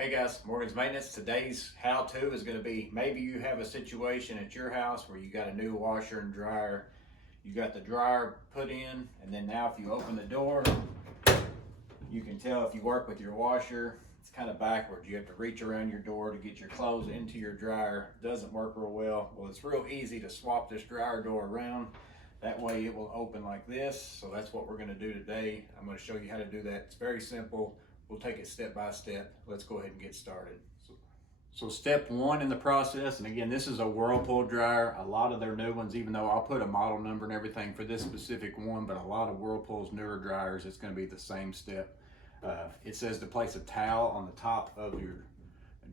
Hey guys, Morgan's Maintenance. Today's how-to is going to be, maybe you have a situation at your house where you got a new washer and dryer. You got the dryer put in, and then now if you open the door, you can tell if you work with your washer, it's kind of backwards. You have to reach around your door to get your clothes into your dryer. It doesn't work real well. Well, it's real easy to swap this dryer door around. That way it will open like this. So that's what we're going to do today. I'm going to show you how to do that. It's very simple. We'll take it step by step. Let's go ahead and get started. So step one in the process, and again, this is a Whirlpool dryer. A lot of their new ones, even though I'll put a model number and everything for this specific one, but a lot of Whirlpool's newer dryers, it's going to be the same step. It says to place a towel on the top of your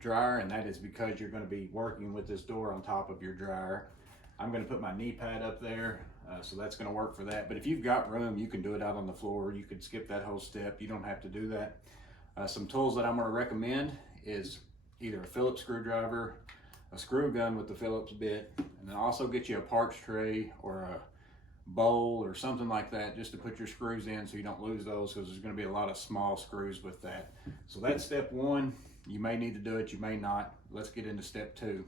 dryer, and that is because you're going to be working with this door on top of your dryer. I'm going to put my knee pad up there, so that's going to work for that. But if you've got room, you can do it out on the floor. You could skip that whole step. You don't have to do that. Some tools that I'm going to recommend is either a Phillips screwdriver, a screw gun with the Phillips bit, and then also get you a parts tray or a bowl or something like that just to put your screws in so you don't lose those, because there's going to be a lot of small screws with that. So that's step one. You may need to do it, you may not. Let's get into step two.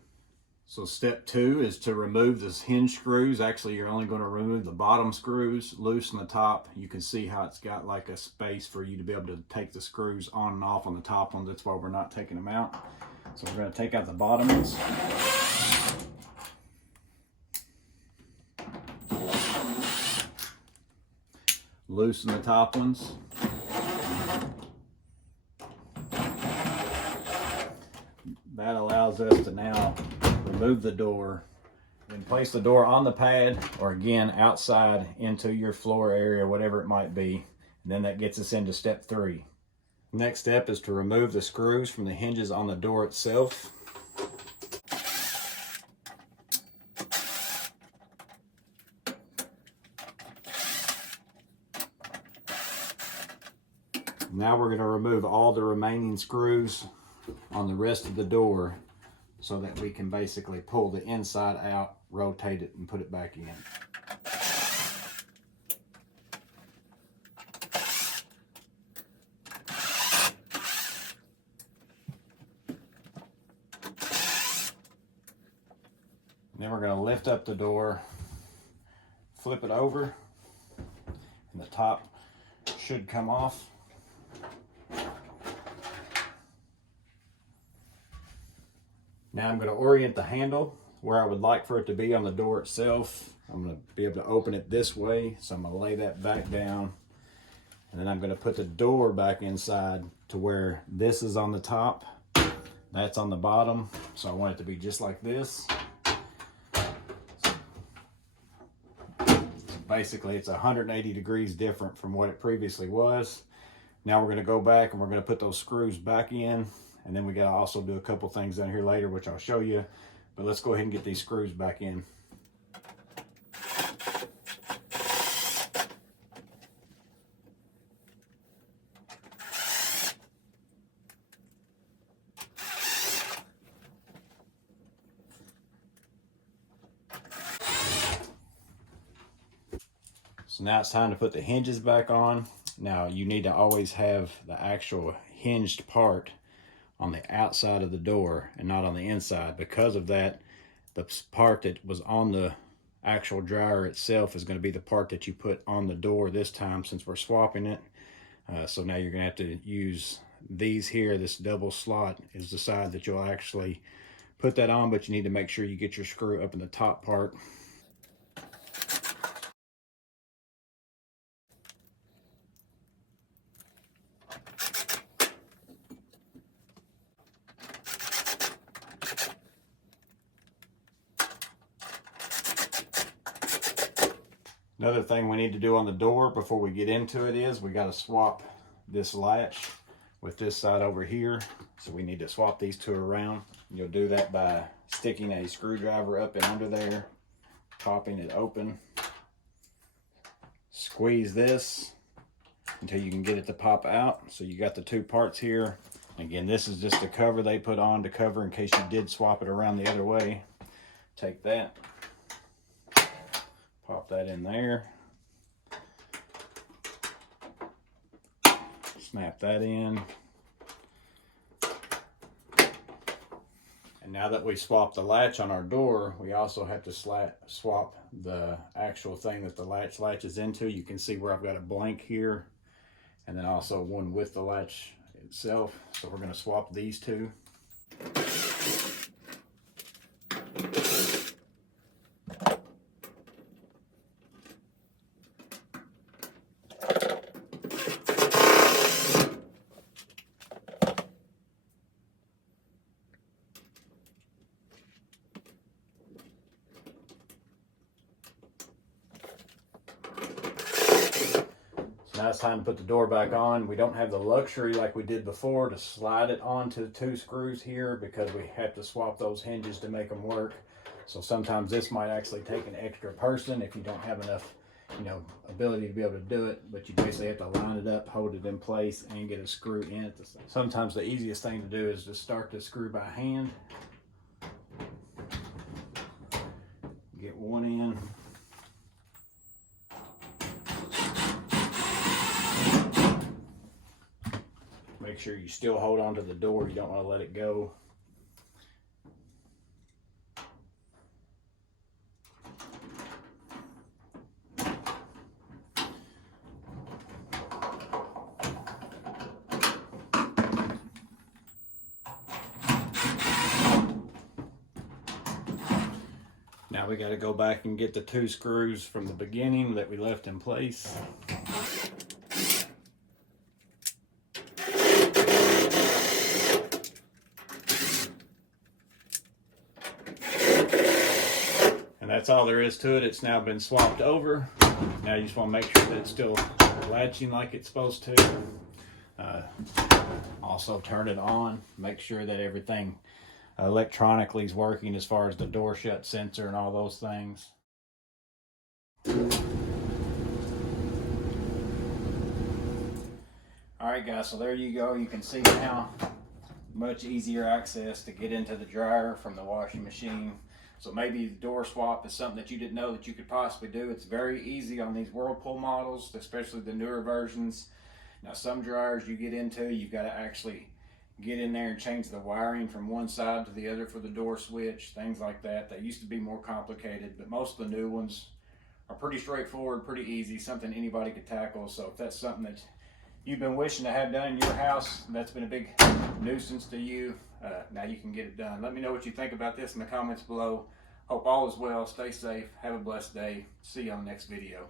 So step two is to remove this hinge screws. Actually, you're only going to remove the bottom screws, loosen the top. You can see how it's got like a space for you to be able to take the screws on and off on the top ones. That's why we're not taking them out. So we're going to take out the bottom ones. Loosen the top ones. That allows us to now remove the door and place the door on the pad, or again outside into your floor area, whatever it might be. And then that gets us into step three. Next step is to remove the screws from the hinges on the door itself. Now we're going to remove all the remaining screws on the rest of the door so that we can basically pull the inside out, rotate it, and put it back in. Then we're going to lift up the door, flip it over, and the top should come off. Now I'm going to orient the handle where I would like for it to be on the door itself. I'm going to be able to open it this way, so I'm going to lay that back down. And then I'm going to put the door back inside to where this is on the top, that's on the bottom. So I want it to be just like this. So basically it's 180 degrees different from what it previously was. Now we're going to go back and we're going to put those screws back in. And then we got to also do a couple things down here later, which I'll show you. But let's go ahead and get these screws back in. So now it's time to put the hinges back on. Now you need to always have the actual hinged part on the outside of the door and not on the inside. Because of that, the part that was on the actual dryer itself is going to be the part that you put on the door this time, since we're swapping it. So now you're going to have to use these here. This double slot is the side that you'll actually put that on, but you need to make sure you get your screw up in the top part. Another thing we need to do on the door before we get into it is we got to swap this latch with this side over here. So we need to swap these two around. You'll do that by sticking a screwdriver up and under there, popping it open. Squeeze this until you can get it to pop out. So you got the two parts here. Again, this is just a cover they put on to cover in case you did swap it around the other way. Take that, pop that in there, snap that in, And now that we swapped the latch on our door, we also have to swap the actual thing that the latch latches into. You can see where I've got a blank here, and then also one with the latch itself. So we're going to swap these two. Now it's time to put the door back on. We don't have the luxury like we did before to slide it onto the two screws here because we have to swap those hinges to make them work. So sometimes this might actually take an extra person if you don't have enough, ability to be able to do it. But you basically have to line it up, hold it in place, and get a screw in it. Sometimes the easiest thing to do is just start the screw by hand. Get one in. Make sure you still hold on to the door. You don't want to let it go. Now we got to go back and get the two screws from the beginning that we left in place. That's all there is to it. It's now been swapped over. Now you just want to make sure that it's still latching like it's supposed to. Also turn it on. Make sure that everything electronically is working as far as the door shut sensor and all those things. Alright guys, so there you go. You can see now much easier access to get into the dryer from the washing machine. So maybe the door swap is something that you didn't know that you could possibly do. It's very easy on these Whirlpool models, especially the newer versions. Now some dryers you get into, you've got to actually get in there and change the wiring from one side to the other for the door switch, things like that. They used to be more complicated, but most of the new ones are pretty straightforward, pretty easy, something anybody could tackle. So if that's something that you've been wishing to have done in your house, and that's been a big nuisance to you, now you can get it done. Let me know what you think about this in the comments below. Hope all is well. Stay safe. Have a blessed day. See you on the next video.